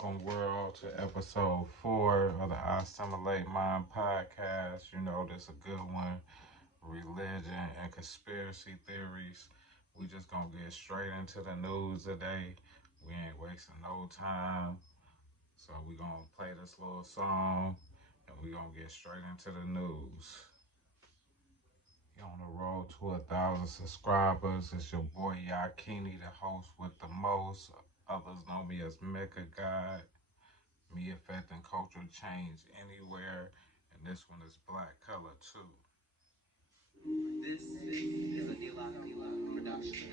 Welcome, world, to episode 4 of the Istimulateminds podcast. You know, this is a good one. Religion and conspiracy theories. We just gonna get straight into the news today. We ain't wasting no time. So we gonna play this little song and we gonna get straight into the news. You on the road to 1,000 subscribers. It's your boy Yakini, the host with the most. Others know me as Mecca God. Me affecting cultural change anywhere. And this one is Black Color too. This is a D-Lock production.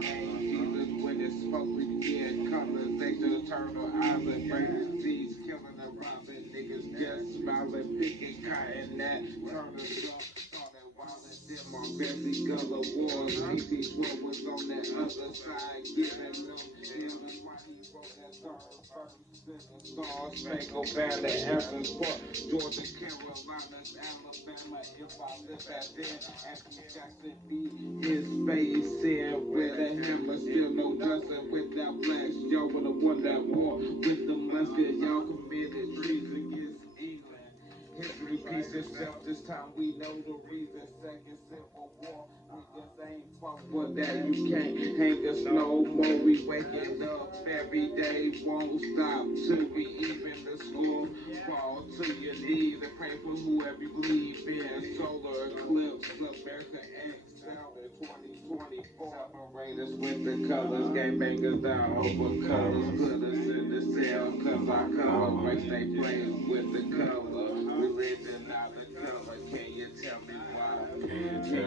Jesus, when it's supposed to get conversation, eternal island, burning seeds, killing the robin, niggas just smiling, picking cotton, that turn the song, started wildin', them on Bessie Gullah Wars, PC12 was on that other side, giving them feelings, why he wrote that song first, stars, Spangled Banner, Athens, Park, Georgia, Carolinas, Alabama, if I live back then, Anthony Jackson be his face in with a hammer, still no Justin without flash, y'all would have won that war with the musket, y'all committed treason against England. History repeats itself, this time we know the reason, second civil war, we just ain't fought for that, you can't hang us no more, we waking up every day, won't stop till we even the score, fall to your knees and pray for whoever you believe in, solar eclipse, America excel in 2024, separate us with the colors, gangbangers down over colors, put us in the cell, cause our color race they play with the color, religion not the color, can you tell me why? Can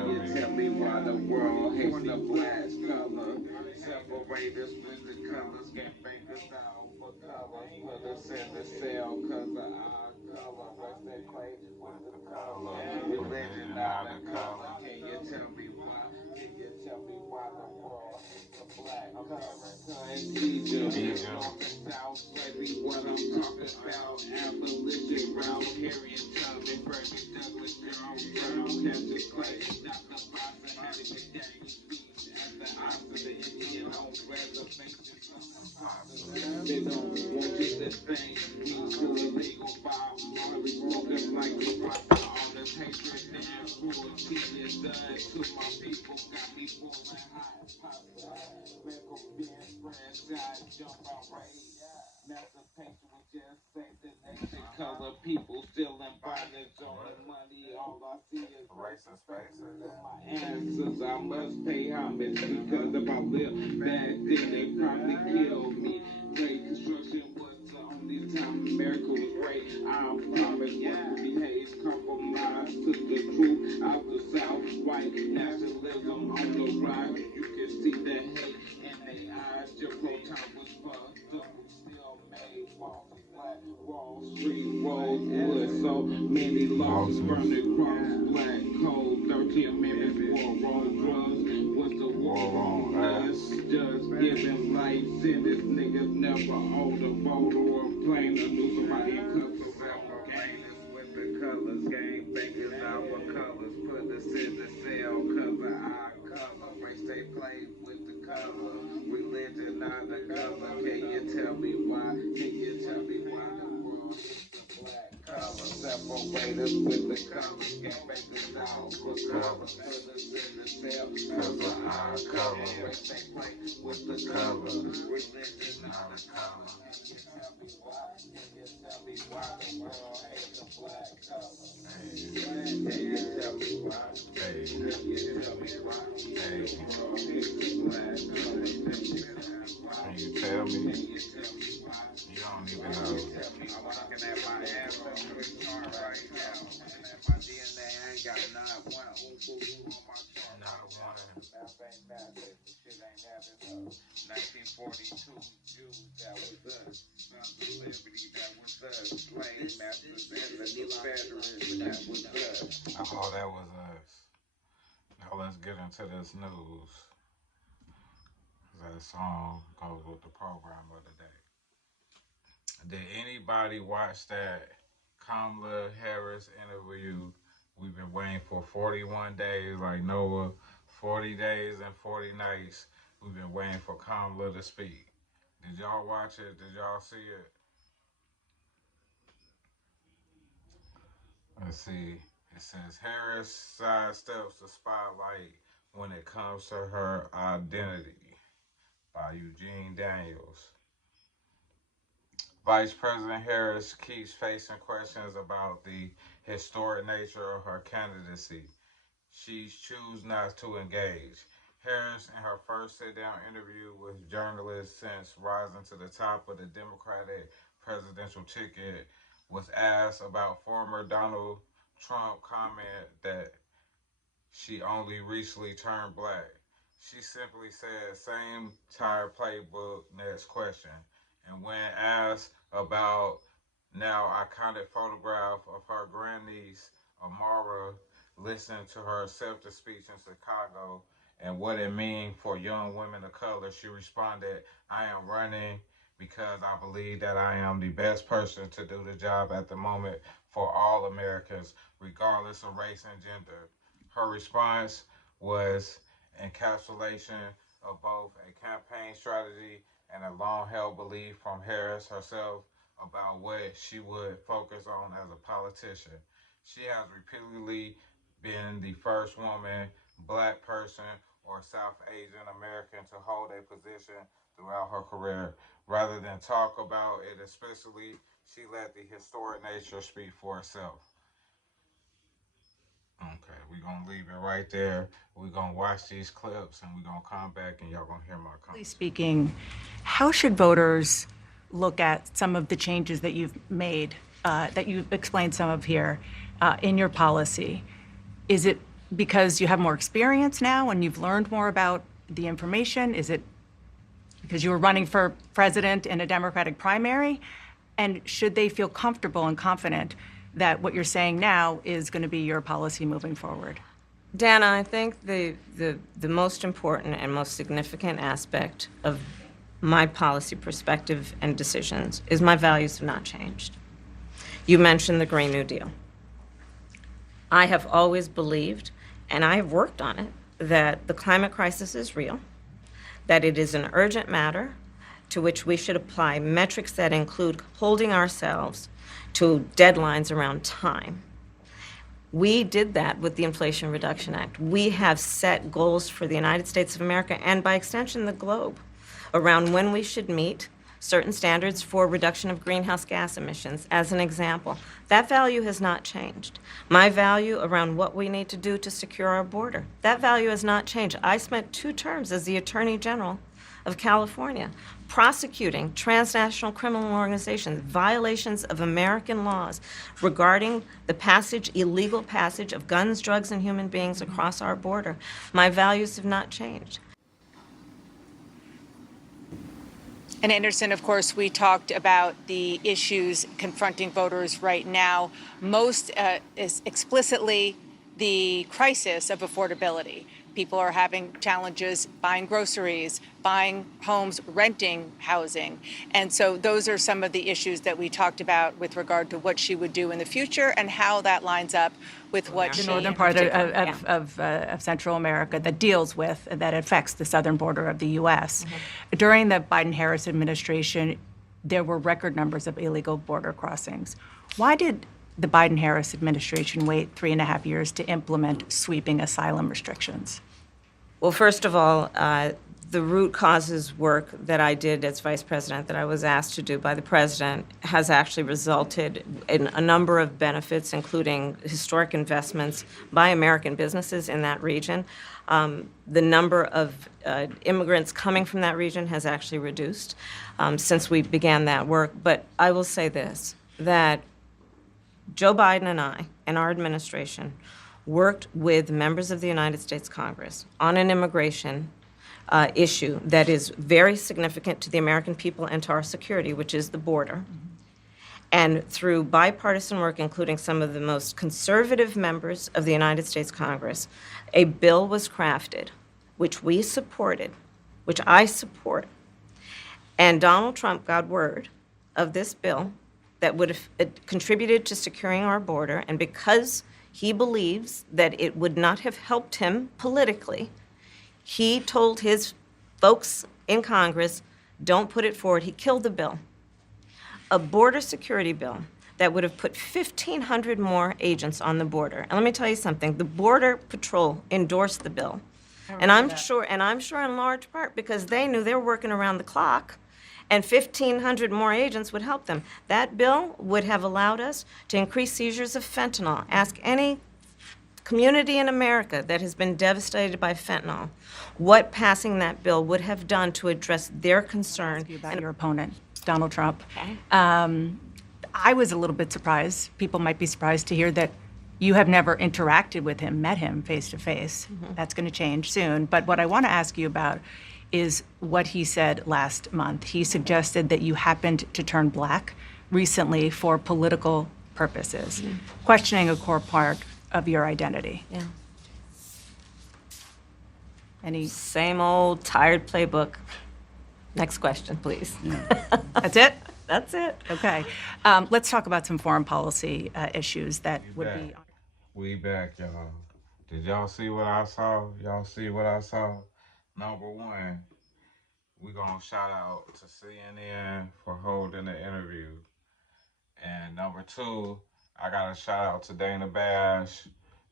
you tell me why the world hates the black color? Separate us with the colors, gangbangers down for colors, put us in the cell, cause of our color, race they play with the color, religion not the color, can you tell me why? Can you tell me why the world hates the black color? Cause Egypt, north and south, lately what I'm talking about, abolition, round, Harriet Tubman, Fergus Douglas, John Brown, Cassius Clay, Dr. Boston, Hannibal Daniels, speech at the Oscar, the Indian on reservation. They don't want you to think we could legal by Marley smoking like a rock. All this hatred and cruelty is done to my people. Got me falling hot. Medical being friends, I jump out right. Emancipation was just save the nation. Color people still in bondage on the money. All I see is racist faces. My answers, I must pay homage because if I live back then, they probably killed me. Great construction was the only time America was great. I promise what we hate, compromise, took the truth out the South. White nationalism on the rise. You can see the hate in their eyes. Jim Crow time was fucked up. We still made walls flat. Wall Street, Rosewood. So many losses burned across black coal. 13 Amendments, war on drugs. What's the war on us? Just giving life sentence. Niggas never owned a boat or a plane. I knew somebody in customs ever gained us with the colors. Gang bangers our colors. Put us in the cell cause of our color. Race they play with the color. Religion not the color. Can you tell me why? Can you tell me why the world is the black color? Separate us with the colors. Gang bangers down for color. Put us in the cell cause of our color. Race they play with the color. Religion not the color. Can you tell me why? Can you tell me why the world hates the black color? Can you tell me why? Can you tell me why? The world hates the black color. Can you tell me? You don't even know. I'm looking at my ass right now. Looking at my DNA, I ain't got not one on my chart. Not one. Math ain't math, this shit ain't adding up. 1942, Jews, that was us. Sons of Liberty, that was us. Slave masters and the Confederates, that was us. Oh, that was us. Now let's get into this news. That song goes with the program of the day. Did anybody watch that Kamala Harris interview? We've been waiting for 41 days, like Noah, 40 days and 40 nights. We've been waiting for Kamala to speak. Did y'all watch it? Did y'all see it? Let's see. It says Harris sidesteps the spotlight when it comes to her identity by Eugene Daniels. Vice President Harris keeps facing questions about the historic nature of her candidacy. She chooses not to engage. Harris, in her first sit down interview with journalists since rising to the top of the Democratic presidential ticket, was asked about former Donald Trump comment that she only recently turned black. She simply said, same tired playbook, next question. And when asked about now iconic photograph of her grandniece, Amara, listening to her acceptance speech in Chicago and what it means for young women of color, she responded, I am running because I believe that I am the best person to do the job at the moment for all Americans, regardless of race and gender. Her response was encapsulation of both a campaign strategy and a long held belief from Harris herself about what she would focus on as a politician. She has repeatedly been the first woman, black person, or South Asian American to hold a position throughout her career. Rather than talk about it explicitly, she let the historic nature speak for itself. Okay, we're gonna leave it right there. We're gonna watch these clips and we're gonna come back and y'all gonna hear my comments. Speaking, how should voters look at some of the changes that you've made, that you've explained some of here in your policy? Is it because you have more experience now and you've learned more about the information? Is it because you were running for president in a Democratic primary? And should they feel comfortable and confident that what you're saying now is going to be your policy moving forward? Dana, I think the most important and most significant aspect of my policy perspective and decisions is my values have not changed. You mentioned the Green New Deal. I have always believed, and I have worked on it, that the climate crisis is real, that it is an urgent matter to which we should apply metrics that include holding ourselves to deadlines around time. We did that with the Inflation Reduction Act. We have set goals for the United States of America and by extension the globe around when we should meet certain standards for reduction of greenhouse gas emissions, as an example. That value has not changed. My value around what we need to do to secure our border, that value has not changed. I spent 2 terms as the Attorney General of California prosecuting transnational criminal organizations, violations of American laws regarding the illegal passage of guns, drugs, and human beings across our border. My values have not changed. And Anderson, of course, we talked about the issues confronting voters right now, most is explicitly the crisis of affordability. People are having challenges buying groceries, buying homes, renting housing. And so those are some of the issues that we talked about with regard to what she would do in the future and how that lines up with what The she northern part of Central America that deals with, that affects the southern border of the U.S. During the Biden-Harris administration, there were record numbers of illegal border crossings. Why did the Biden-Harris administration wait 3.5 years to implement sweeping asylum restrictions? Well, first of all, the root causes work that I did as vice president, that I was asked to do by the president, has actually resulted in a number of benefits, including historic investments by American businesses in that region. The number of immigrants coming from that region has actually reduced since we began that work. But I will say this, that Joe Biden and I and our administration worked with members of the United States Congress on an immigration issue that is very significant to the American people and to our security, which is the border. And through bipartisan work, including some of the most conservative members of the United States Congress, a bill was crafted, which we supported, which I support. And Donald Trump got word of this bill that would have contributed to securing our border, and because he believes that it would not have helped him politically, he told his folks in Congress don't put it forward. He killed the bill. A border security bill that would have put 1,500 more agents on the border. And let me tell you something, the Border Patrol endorsed the bill. And I'm sure in large part because they knew they were working around the clock and 1,500 more agents would help them. That bill would have allowed us to increase seizures of fentanyl. Ask any community in America that has been devastated by fentanyl what passing that bill would have done to address their concern. About your opponent, Donald Trump. Okay. I was a little bit surprised. People might be surprised to hear that you have never interacted with him, met him face to face. That's going to change soon. But what I want to ask you about is what he said last month. He suggested that you happened to turn black recently for political purposes, questioning a core part of your identity. Yeah. Any? Same old tired playbook. Next question, please. That's it? That's it. Okay. Let's talk about some foreign policy issues that would be. We back, y'all. Did y'all see what I saw? Y'all see what I saw? Number one, we gonna shout out to CNN for holding the interview. And number two, I gotta shout out to Dana Bash.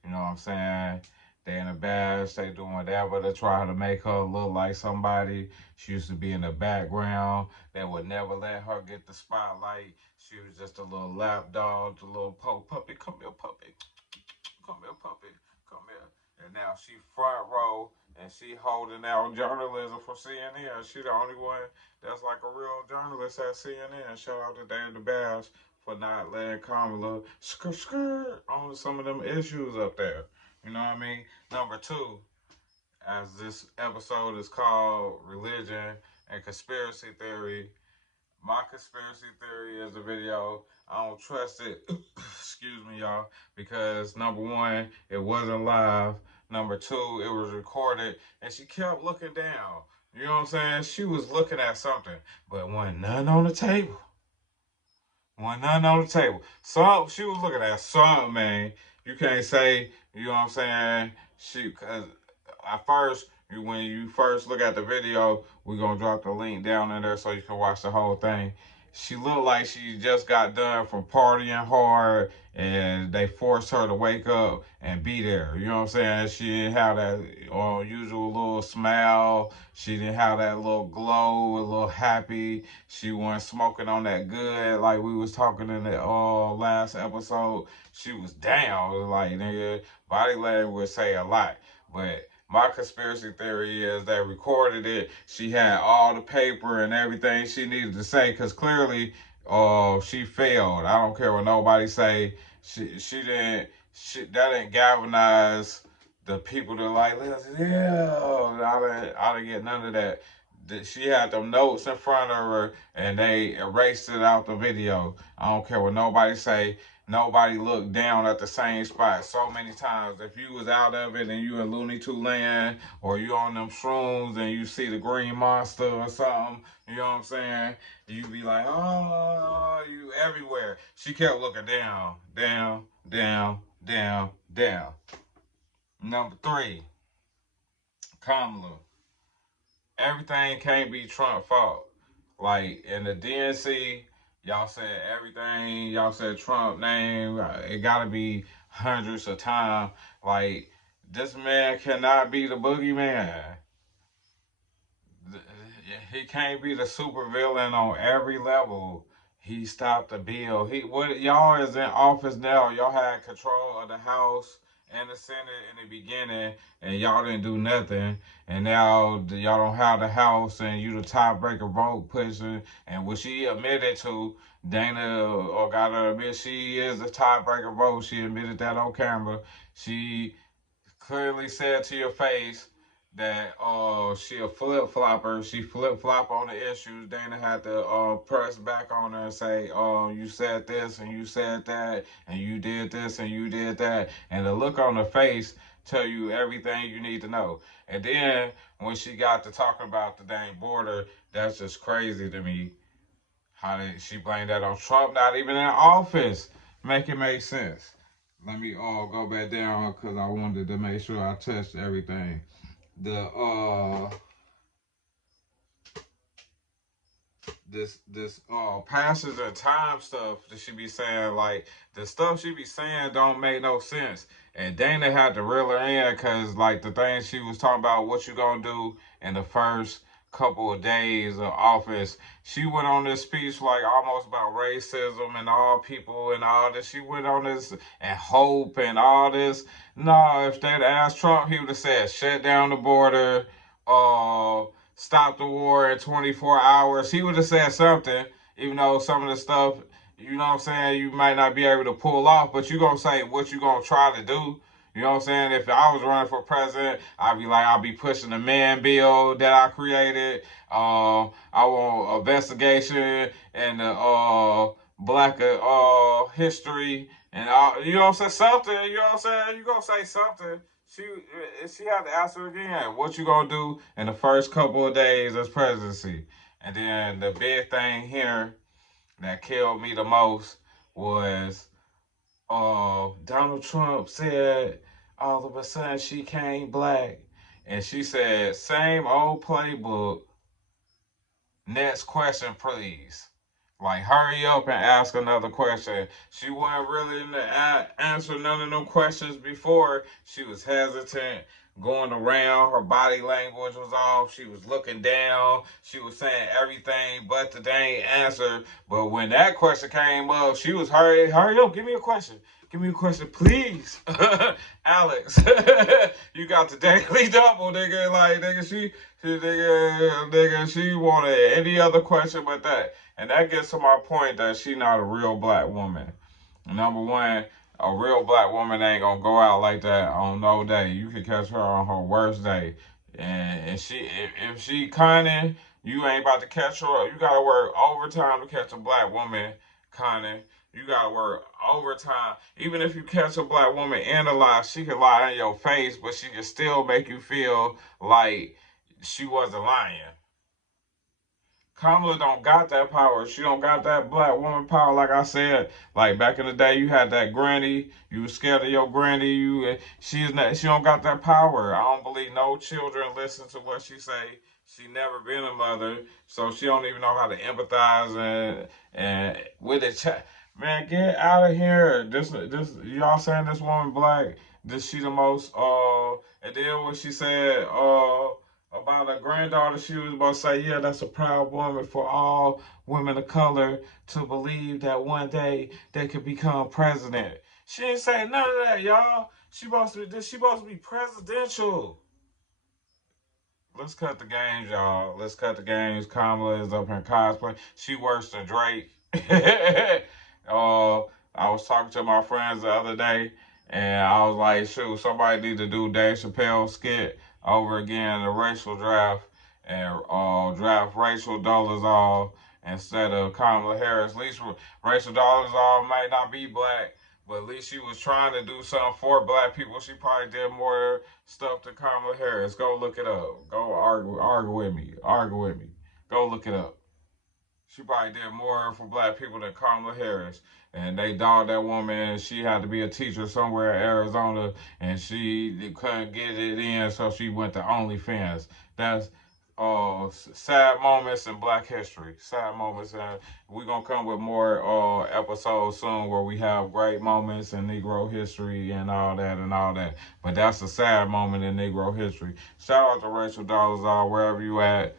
You know what I'm saying? Dana Bash, they doing whatever to try to make her look like somebody. She used to be in the background. They would never let her get the spotlight. She was just a little lap dog, a little puppy. Come here, puppy. Come here, puppy. Come here. And now she front row and she holding out journalism for CNN. She the only one that's like a real journalist at CNN. Shout out to Dana Bash for not letting Kamala skirt on some of them issues up there. You know what I mean? Number two, as this episode is called Religion and Conspiracy Theory, my conspiracy theory is a video. I don't trust it, excuse me, y'all, because number one, it wasn't live. Number two, it was recorded, and she kept looking down. You know what I'm saying? She was looking at something, but wasn't nothing on the table. Wasn't nothing on the table. So she was looking at something, man. You can't say, you know what I'm saying? Cause at first, when you first look at the video, we're gonna drop the link down in there so you can watch the whole thing. She looked like she just got done from partying hard and they forced her to wake up and be there. You know what I'm saying? She didn't have that usual little smile. She didn't have that little glow, a little happy. She wasn't smoking on that good like we was talking in the last episode. She was down. Like, nigga, body language would say a lot. But my conspiracy theory is they recorded it. She had all the paper and everything she needed to say because clearly she failed. I don't care what nobody say. That didn't galvanize the people that like, yeah, I didn't get none of that. She had them notes in front of her and they erased it out the video. I don't care what nobody say. Nobody looked down at the same spot so many times. If you was out of it and you in Looney Tunes land or you on them shrooms and you see the green monster or something, you know what I'm saying? You be like, oh, you everywhere. She kept looking down, down, down, down, down. Number three, Kamala. Everything can't be Trump's fault. Like in the DNC, y'all said everything. Y'all said Trump name. It gotta be hundreds of times. Like this man cannot be the boogeyman. He can't be the supervillain on every level. He stopped the bill. Y'all is in office now. Y'all had control of the House and the Senate in the beginning, and y'all didn't do nothing. And now y'all don't have the House, and you the tiebreaker vote pushing. And what she admitted to, Dana or got to admit, she is the tiebreaker vote. She admitted that on camera. She clearly said to your face that she a flip flopper. She flip flop on the issues. Dana had to press back on her and say, you said this and you said that and you did this and you did that. And the look on her face tell you everything you need to know. And then when she got to talking about the dang border, that's just crazy to me. How did she blame that on Trump not even in office? Make it make sense. Let me go back down because I wanted to make sure I touched everything. this passage of time stuff that she be saying, like the stuff she be saying don't make no sense. And Dana had to reel her in because like the things she was talking about, what you gonna do in the first couple of days of office. She went on this speech like almost about racism and all people and all this. She went on this and hope and all this. No, if they'd asked Trump, he would have said shut down the border, uh stop the war in 24 hours. He would have said something, even though some of the stuff, you know what I'm saying, you might not be able to pull off, but you going to say what you going to try to do. You know what I'm saying? If I was running for president, I'd be like, I'll be pushing the man bill that I created. I want investigation and the black history and all. You know what I'm saying? Something. You know what I'm saying? You gonna say something. She had to answer again. What you gonna do in the first couple of days as presidency? And then the big thing here that killed me the most was Donald Trump said all of a sudden she came black, and she said same old playbook. Next question, please. Like, hurry up and ask another question. She wasn't really in the answer none of them questions before. She was hesitant, going around. Her body language was off. She was looking down. She was saying everything but the dang answer. But when that question came up, she was hurry up, give me a question. Give me a question, please. Alex, you got the daily double, nigga. Like, she wanted any other question but that. And that gets to my point that she not a real black woman. Number one, a real black woman ain't gonna go out like that on no day. You can catch her on her worst day. And if she cunning, you ain't about to catch her. You gotta work overtime to catch a black woman cunning. You gotta work overtime. Even if you catch a black woman in a lie, she can lie in your face, but she can still make you feel like she wasn't lying. Kamala don't got that power. She don't got that black woman power. Like I said, like back in the day, you had that granny. You was scared of your granny. She is not. She don't got that power. I don't believe no children listen to what she say. She never been a mother, so she don't even know how to empathize and with the chat. Man, get out of here. This y'all saying this woman black? This she the most and then what she said about a granddaughter, she was about to say, yeah, that's a proud woman for all women of color to believe that one day they could become president. She didn't say none of that, y'all. She supposed to be presidential. Let's cut the games, y'all. Let's cut the games. Kamala is up in cosplay. She worse than Drake. I was talking to my friends the other day, and I was like, shoot, somebody need to do Dave Chappelle skit over again, the racial draft, and draft Rachel Dolezal instead of Kamala Harris. At least Rachel Dolezal might not be black, but at least she was trying to do something for black people. She probably did more stuff than Kamala Harris. Go look it up. Go argue with me. Argue with me. Go look it up. She probably did more for black people than Kamala Harris. And they dogged that woman. She had to be a teacher somewhere in Arizona, and she couldn't get it in, so she went to OnlyFans. That's sad moments in Black history. Sad moments, and we're gonna come with more episodes soon where we have great moments in Negro history and all that and all that. But that's a sad moment in Negro history. Shout out to Rachel Dolezal wherever you at.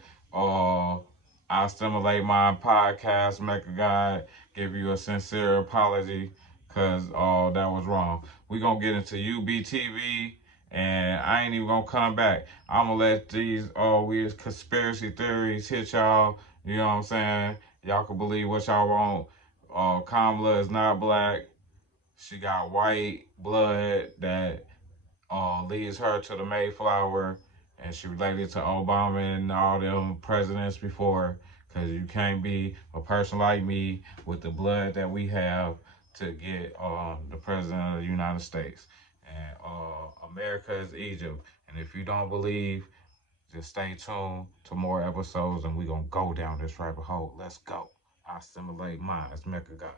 I Stimulate Mind podcast, make a guide, give you a sincere apology because that was wrong. We're going to get into UBTV, and I ain't even going to come back. I'm going to let these weird conspiracy theories hit y'all. You know what I'm saying? Y'all can believe what y'all want. Kamala is not black. She got white blood that leads her to the Mayflower, and she related to Obama and all them presidents before. Because you can't be a person like me with the blood that we have to get the president of the United States. And America is Egypt. And if you don't believe, just stay tuned to more episodes, and we're going to go down this rabbit hole. Let's go. I Stimulate Minds, Mecha God.